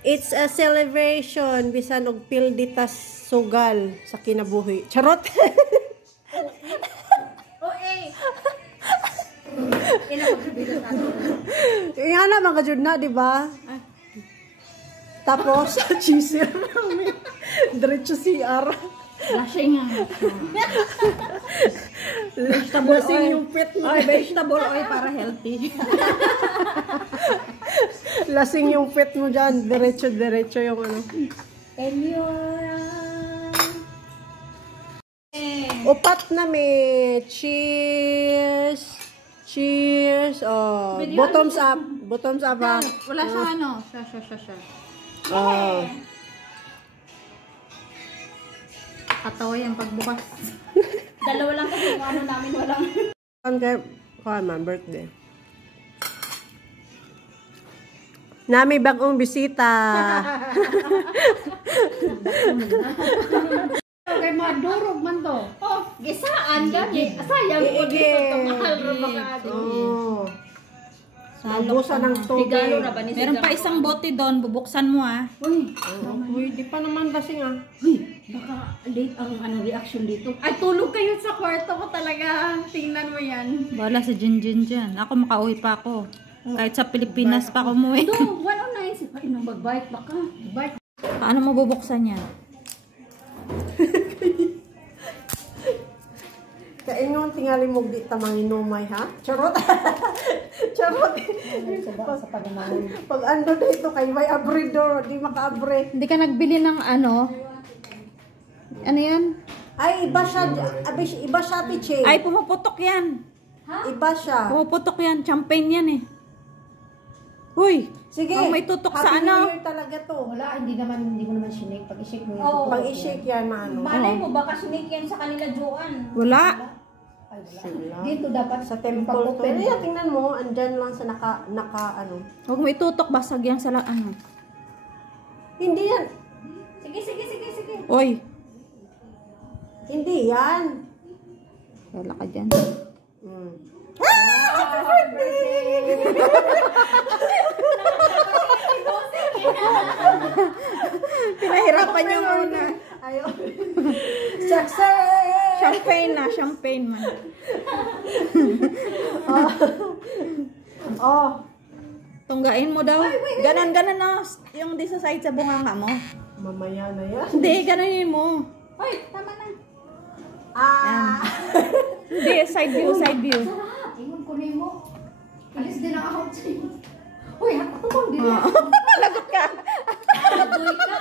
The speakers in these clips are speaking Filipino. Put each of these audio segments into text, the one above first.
It's a celebration bisan og pilditas sugal sa kinabuhi. Charot. Nga na mga jud na, di ba? Tapos cheeser namin. Diretso CR. Lasing nga. Vegetable oil. Yung pet mo. Vegetable oil para healthy. Lasing yung pet mo dyan. Diretso yung ano. Upat na may. Cheers. Cheers. Oh, bottoms up. Bottoms up. Wala siya ano. Siya. Oh. Katawa yung pagbukas. Dalawa lang kasi yung ano namin walang. Kaya man, birthday. Nami bagong bisita. Kay madurog man to. Oh, gisaan gani. Sayang ko dito mahal ro baka. Oh. Nabusan ng tubig. Meron pa isang bote doon, bubuksan mo ah. Uy, di pa naman lasing ah. Uy, baka late ang ano reaction dito. Ay, tulog kayo sa kwarto ko talaga. Tingnan mo yan. Wala si Jinjin dyan. Ako makauwi pa ako. Kahit sa Pilipinas pa ako umuwi. No, 109. Ay, nang mag-bike baka. Bike. Paano mo bubuksan yan? Kaingon tingali mo di tamanginumay ha? Charot. Charot. Pag ando dito kay may abridor, di maka-abre. Hindi ka nagbili ng ano? Ano yan? Ay, iba siya tiche. Ay, pumuputok yan. Ha? Iba siya. Pumuputok yan. Champagne yan eh. Uy! Sige. Oh, may tutok sa Happy ano? New Year talaga to. Wala, hindi mo naman sinake. Pag i-shake mo yan. Oo. Pag i-shake yan, maano. Malay mo baka sinake yan sa kanila Joan. Wala. Ay, wala. Dito dapat Sa temple to. pag-open. Kaya tingnan mo, andyan lang sa naka ano. Huwag mo itutok, basag yan sa ano. Hindi yan. Sige. Uy! Hindi yan. Wala ka dyan. Pinahirapan niya muna. Ayun. Success! Champagne man. Oh. Tunggain mo daw. Ganon na. Yung di sa side sa bunganga mo. Mamaya na yan. Hindi, ganonin mo. Hoy, tama na. Hindi, side view. Sarap. Ingon ko mo. Alis din ang ako sa'yo. Uy, hatutong din yan. Lagot ka. Adoy ka.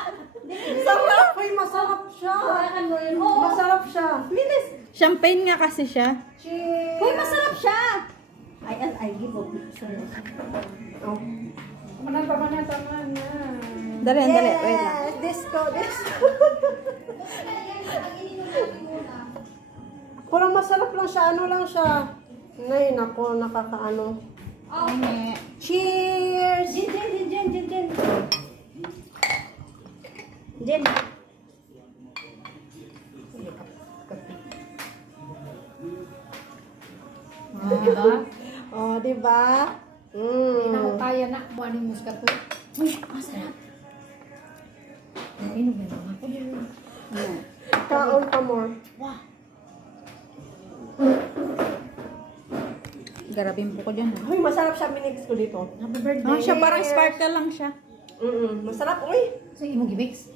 Sarap! Uy, masarap siya. Hawakan mo yun. Oo. Masarap siya. Bilis. Champagne nga kasi siya. Cheers! Hoy, masarap siya. Ay, give up. Oh. Tama na. Dali. Wait lang. Yes! Disco. Parang masarap lang siya. Ano lang siya. Ngayon ako, nakakaano. Oh. Cheers! Jen. Oh, diba? Hindi na ako kaya na. Buwan yung muskat ko. Uy, masarap. Inom yan ako din. Kaon pa more. Wow. Garabin po ko dyan. Uy, masarap siya. Minix ko dito. Happy birthday. Siya parang sparkle lang siya. Masarap. Uy! So, imong gimix?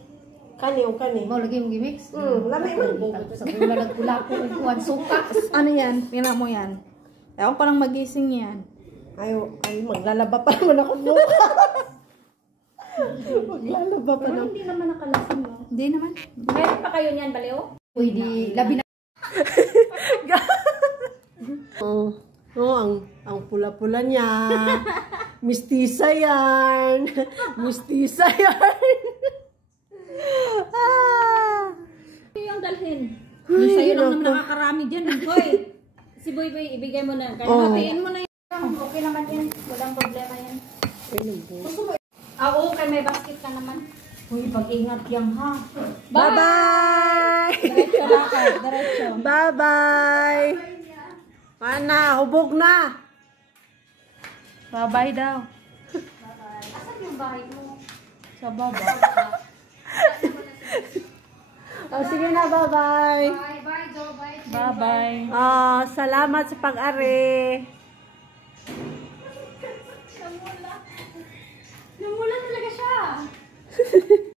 Kani. Mau lagi imong gimix? Lami man. Sa gula nagkula ko. Kuhan suka. Ano yan? Pina mo yan. Ako parang magising yan. Ay, maglalaba pa naman ako bukas. Maglalaba pa Pero naman. hindi naman nakalasing mo. Hindi naman. Meron pa kayo niyan, Baliw? Uy, di labi na. Ang pula-pula niya. Mistisa yan. Mistisa yan. Yung dalhin. Yung sa'yo lang naman nakakarami dyan. Hoy, si Boy, ibigay mo na. Kaya hatiin mo na yun. Okay naman yan. Walang problema yan. Oo, kay may basket ka naman. Uy, pag-ingat yan ha. Bye-bye! Diretso lakad. Diretso. Bye-bye! Mana, hubog na! Bye-bye daw. Asan yung bahay mo? Sa baba. Oh, sige na, bye-bye. Bye, bye, Joe. Bye. Bye-bye. Salamat sa pag-ari.